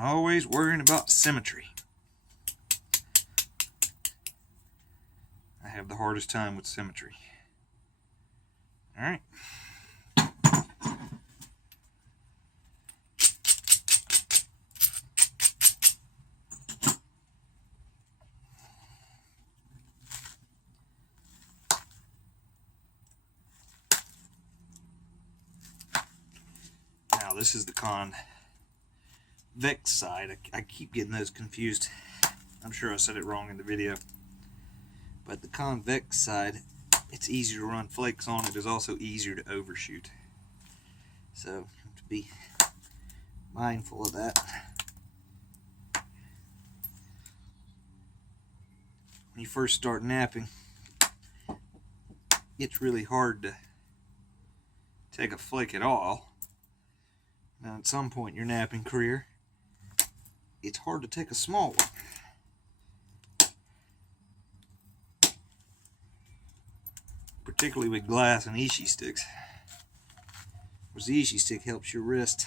Always worrying about symmetry. I have the hardest time with symmetry. Alright. Now this is the convex side. I keep getting those confused. I'm sure I said it wrong in the video. But the convex side, it's easier to run flakes on. It is also easier to overshoot. So you have to be mindful of that. When you first start knapping, it's really hard to take a flake at all. Now at some point in your knapping career, it's hard to take a small one. Particularly with glass and ishi sticks. Whereas the ishi stick helps your wrist.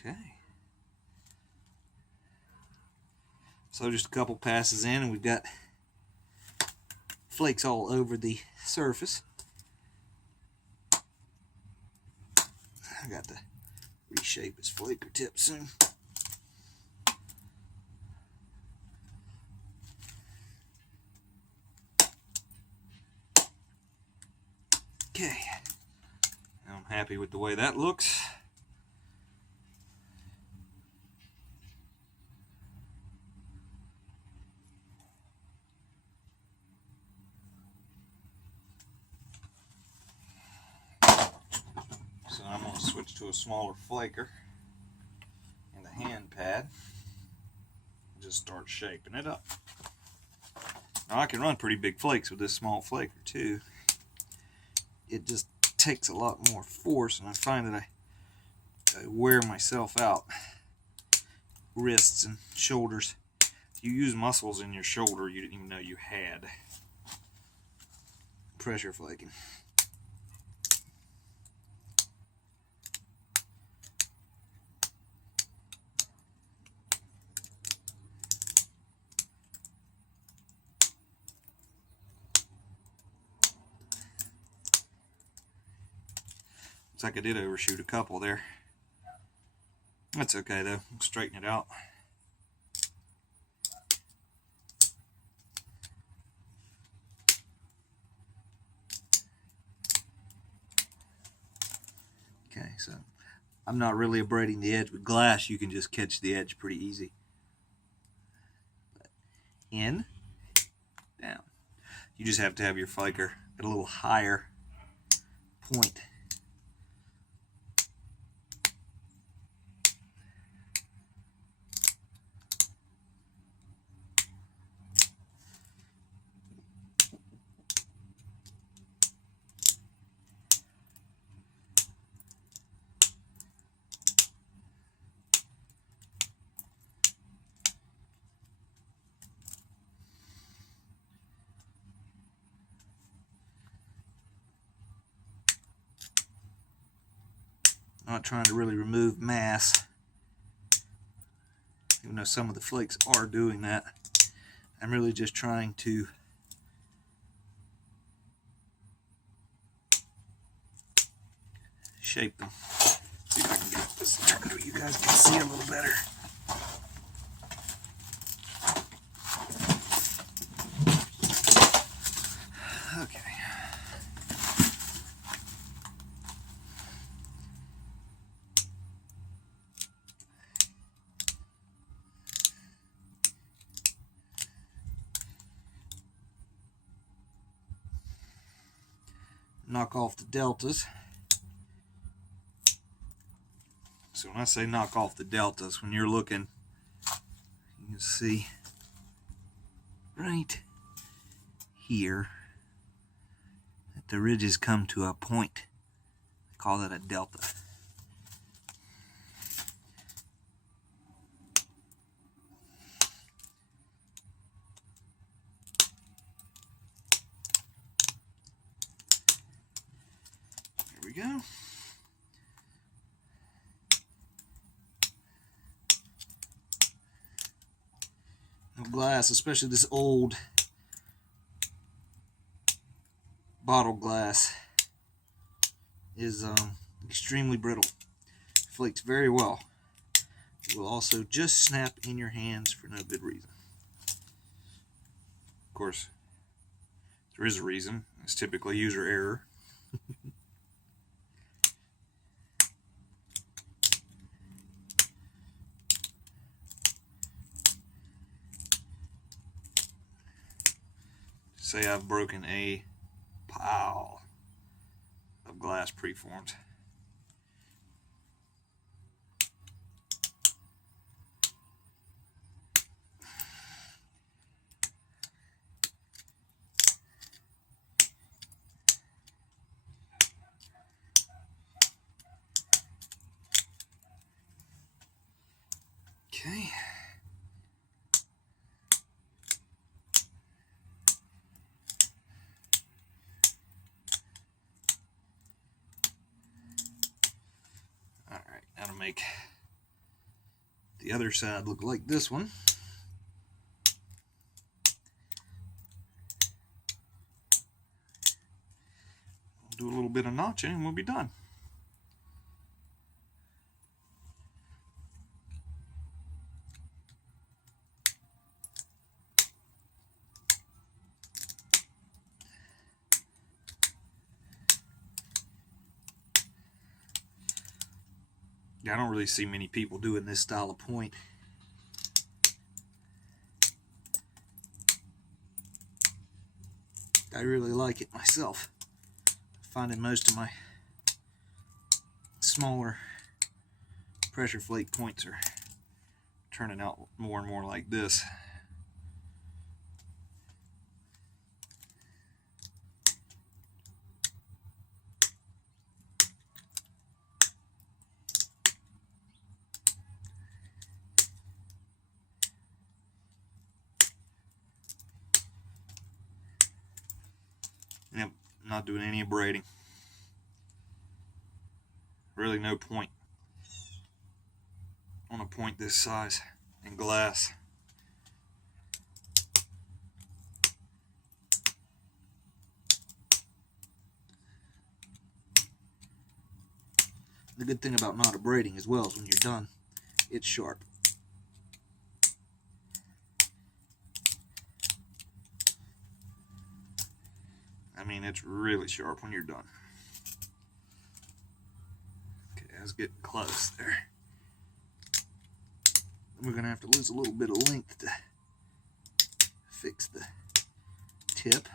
Okay. So just a couple passes in and we've got flakes all over the surface. I got to reshape his flaker tip soon. Okay, now I'm happy with the way that looks. So I'm going to switch to a smaller flaker and a hand pad and just start shaping it up. Now I can run pretty big flakes with this small flaker too. It just takes a lot more force, and I find that I wear myself out. Wrists and shoulders. You use muscles in your shoulder you didn't even know you had. Pressure flaking. Looks like I did overshoot a couple there. That's okay though, I'll straighten it out. Okay, so I'm not really abrading the edge. With glass, you can just catch the edge pretty easy. In, down. You just have to have your flaker at a little higher point. Not trying to really remove mass, even though some of the flakes are doing that. I'm really just trying to shape them. See if I can get this turned so you guys can see it a little better. Okay. Knock off the deltas. So when I say knock off the deltas, when you're looking, you can see right here that the ridges come to a point. I call that a delta. go. Glass, especially this old bottle glass, is extremely brittle. Flakes very well. It will also just snap in your hands for no good reason. Of course, there is a reason. It's typically user error. Say I've broken a pile of glass preformed. Okay. All right, now to make the other side look like this one. We'll do a little bit of notching and we'll be done. I don't really see many people doing this style of point. I really like it myself. Finding most of my smaller pressure flake points are turning out more and more like this. Yep, not doing any braiding. Really no point on a point this size in glass. The good thing about not abrading as well is when you're done, it's sharp. I mean, it's really sharp when you're done. Okay, I was getting close there. We're going to have to lose a little bit of length to fix the tip.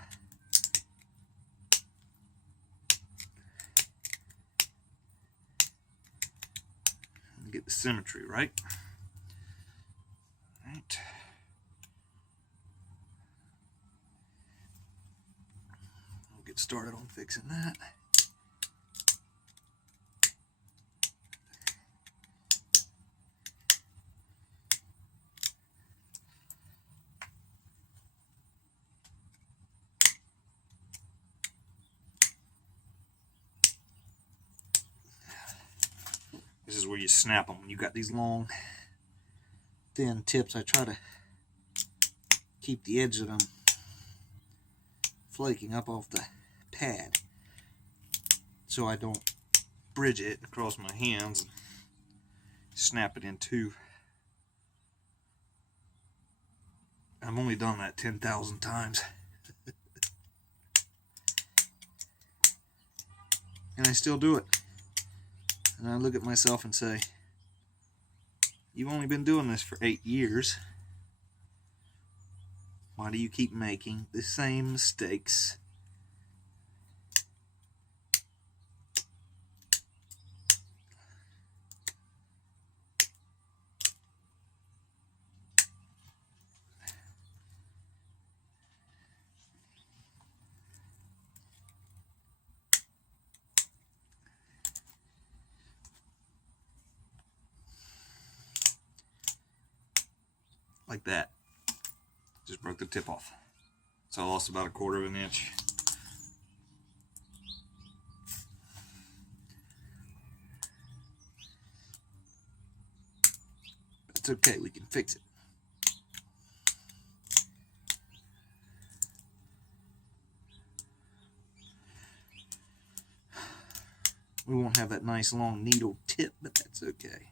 And get the symmetry right. All right. We'll get started on fixing that. This is where you snap them. When you got these long, thin tips, I try to keep the edge of them flaking up off the pad so I don't bridge it across my hands and snap it in two. I've only done that 10,000 times. And I still do it. And I look at myself and say, you've only been doing this for 8 years. Why do you keep making the same mistakes? Like that. Just broke the tip off. So I lost about 1/4 of an inch. It's okay, we can fix it. We won't have that nice long needle tip, but that's okay.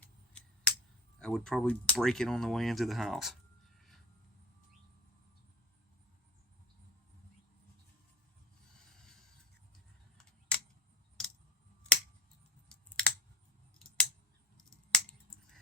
I would probably break it on the way into the house.